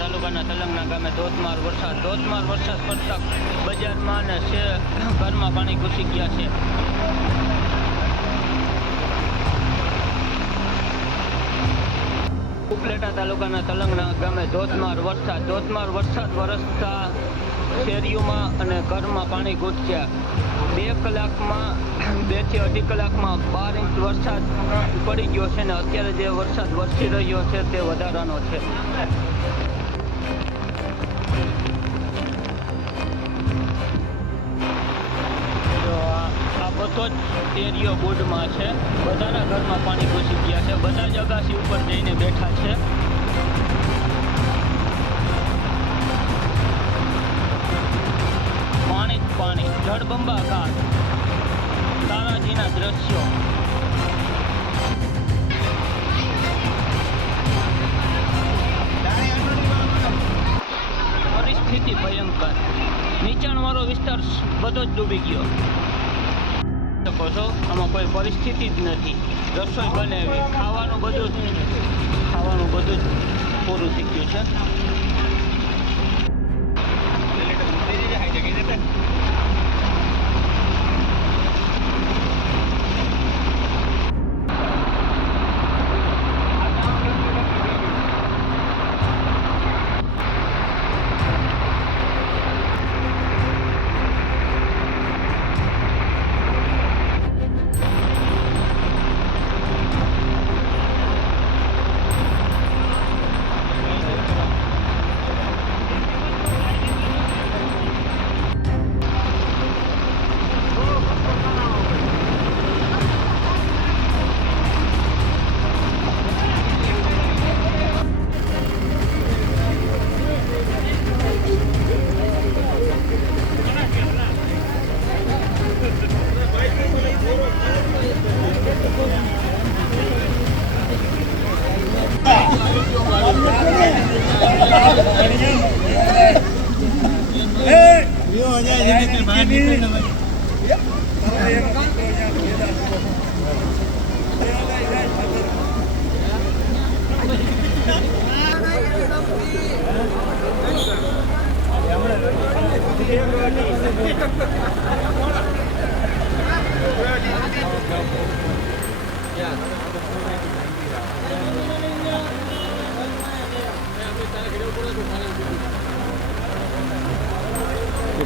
તાલુકાના તલંગના ગામે ધોધમાર વરસાદ પડતા બજારમાં અને ઘરમાં પાણી ઘૂસી ગયા છે. ઉપલેટા તાલુકાના તલંગના ગામે ધોધમાર વરસાદ વરસતા શેરીઓમાં અને ઘરમાં પાણી ઘૂસ્યા. 2 થી 2.5 કલાકમાં 12 ઇંચ વરસાદ પડી ગયો છે ને અત્યારે જે વરસાદ વરસી રહ્યો છે તે વધારાનો છે. આ બધો જ એરિયો બુડમાં છે. બધાના ઘરમાં પાણી ઘૂસી ગયા છે. બધા જ અગાસી ઉપર જઈને બેઠા છે. પાણી જળબંબાકાર તારાજીના દ્રશ્યો. પરિસ્થિતિ ભયંકર. નીચાણવાળો વિસ્તાર બધો જ ડૂબી ગયો. શકો છો આમાં કોઈ પરિસ્થિતિ જ નથી. રસોઈ બનાવી ખાવાનું બધું જ પૂરું થઈ ગયું છે.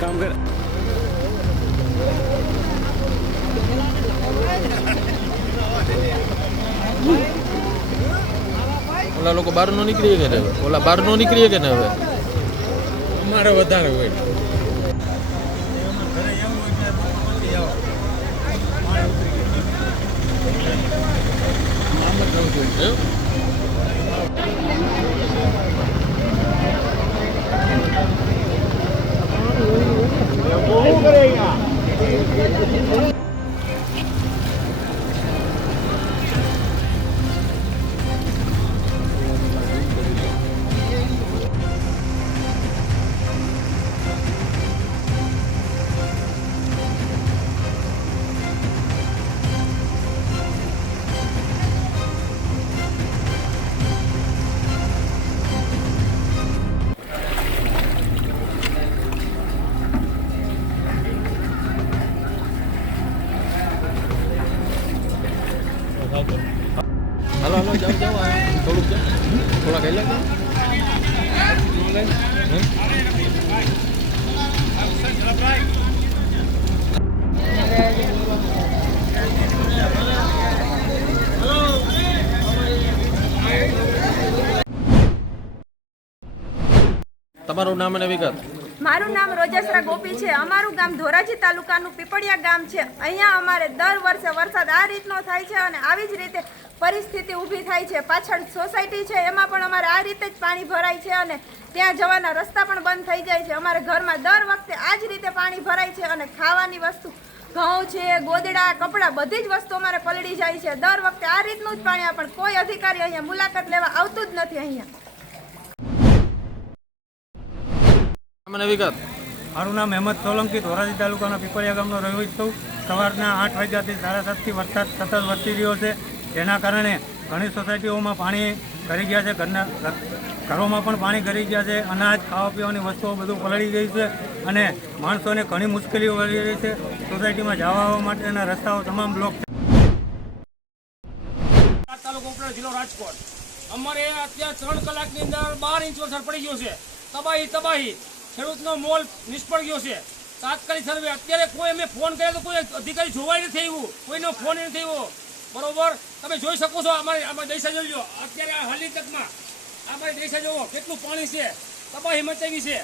काम कर ઓલા લોકો બહાર નો નીકળી કે ને ઓલા બહાર નો નીકળી કે ને હવે અમારે વધારે હોય. હાલો જાઓ થોડા ખાઈ લે. તમારું નામ અને વિગત? મારું નામ રોજેસરા ગોપી છે. અમારું ગામ ધોરાજી તાલુકાનું પીપળિયા ગામ છે. અહીંયા અમારે દર વર્ષે વરસાદ આ રીતનો થાય છે અને આવી જ રીતે પરિસ્થિતિ ઊભી થાય છે. પાછળ સોસાયટી છે એમાં પણ અમારે આ રીતે જ પાણી ભરાય છે અને ત્યાં જવાના રસ્તા પણ બંધ થઈ જાય છે. અમારે ઘરમાં દર વખતે આ જ રીતે પાણી ભરાય છે અને ખાવાની વસ્તુ ઘઉં છે, ગોદડા, કપડાં બધી જ વસ્તુ અમારે પલળી જાય છે. દર વખતે આ રીતનું જ પાણી પણ કોઈ અધિકારી અહીંયા મુલાકાત લેવા આવતું જ નથી. અહીંયા મને વિગત? મારું નામ હેમંત સોલંકી, ધોરાજી તાલુકાના પીપળિયા ગામનો રહેવાસી છું. સવારના 8 વાગ્યાથી 7:30થી વરસાદ સતત વરસી રહ્યો છે. જેના કારણે ઘણી સોસાયટીઓમાં પાણી ભરી ગયા છે. ઘરોમાં પણ પાણી ગરી ગયા છે, અનાજ ખાવા પીવાની વસ્તુઓ બધું પલળી ગઈ છે અને માણસોને ઘણી મુશ્કેલીઓ વળી રહી છે. સોસાયટીમાં જવા આવવા માટેના રસ્તાઓ તમામ બ્લોક છે. તાલુકો ઉપલેટા જિલ્લો રાજકોટ. અમારે અત્યારે 3 કલાકની અંદર 12 ઇંચ વરસાદ પડી ગયો છે. તબાહી ખેડૂતનો મોલ નિષ્ફળ ગયો છે. તાત્કાલિક સર્વે અત્યારે કોઈ અમે ફોન કર્યા તો કોઈ અધિકારી જોવાય નથી આવ્યું, કોઈનો ફોન નથી આવ્યો. બરોબર, તમે જોઈ શકો છો. અમારે દેશા જોઈ લો અત્યારે આ હાલની તકમાં અમારે દેશા જોવો કેટલું પાણી છે, તબાહી મચાવી છે.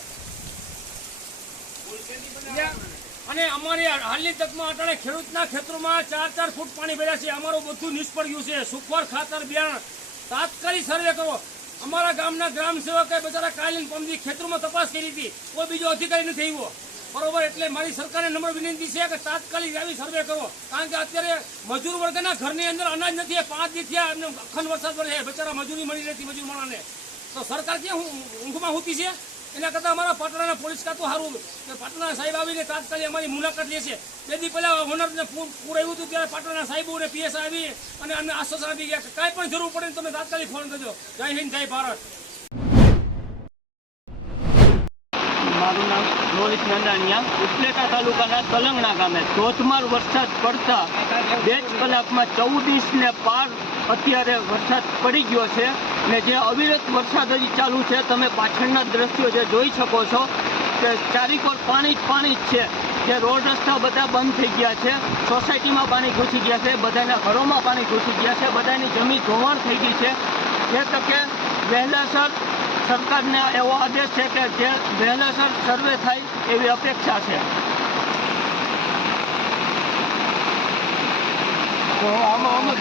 અને અમારી હાલની તકમાં અટાણે ખેડૂતના ખેતરોમાં 4-4 ફૂટ પાણી ભર્યા છે. અમારું બધું નિષ્ફળ ગયું છે. સુખવર ખાતર બિયારણ તાત્કાલિક સર્વે કરો. અમારા ગામના ગ્રામ સેવકે બચારા કાલીન પમજી ખેતરોમાં તપાસ કરી હતી, કોઈ બીજો અધિકારી નથી આવ્યો. બરોબર, એટલે મારી સરકારને નમ્ર વિનંતી છે કે તાત્કાલિક આવી સર્વે કરો. કારણ કે અત્યારે મજૂર વર્ગના ઘરની અંદર અનાજ નથી. 5 દી થયા એમને અખંડ વરસાદ પડે, બચારા મજૂરી મળી નથી મજૂર માણસને. તો સરકાર ક્યાં ઊંઘમાં હોતી છે? એના કરતાં અમારા પાટણના પોલીસ ખાતું સારું કે પાટણના સાહેબ આવીને તાત્કાલિક અમારી મુલાકાત લે છે. 2 દી પહેલાં હોનરને પૂર આવ્યું હતું ત્યારે પાટણના સાહેબો અને પીએસ આવી અને અમને આશ્વાસન આપી ગયા કે કાંઈ પણ જરૂર પડે તમે તાત્કાલિક ફોન કરજો. જય હિન્દ, જય ભારત. મારું નામ રોહિત નંદાણીયા, ઉપલેટા તાલુકાના તલંગણા ગામે ધોધમાર વરસાદ પડતા 2 જ કલાકમાં 14 ઇંચને પાર અત્યારે વરસાદ પડી ગયો છે. ને જે અવિરત વરસાદ હજી ચાલુ છે, તમે પાછળના દ્રશ્યો જે જોઈ શકો છો કે ચારેકોર પાણી જ છે. જે રોડ રસ્તા બધા બંધ થઈ ગયા છે, સોસાયટીમાં પાણી ઘૂસી ગયા છે, બધાના ઘરોમાં પાણી ઘૂસી ગયા છે, બધાની જમીન ધોવાણ થઈ ગઈ છે. જે તકે વહેલાસર સરકારને એવો આદેશ છે કે જે વહેલાસર સર્વે થાય એવી અપેક્ષા છે. તો આમાં અમુક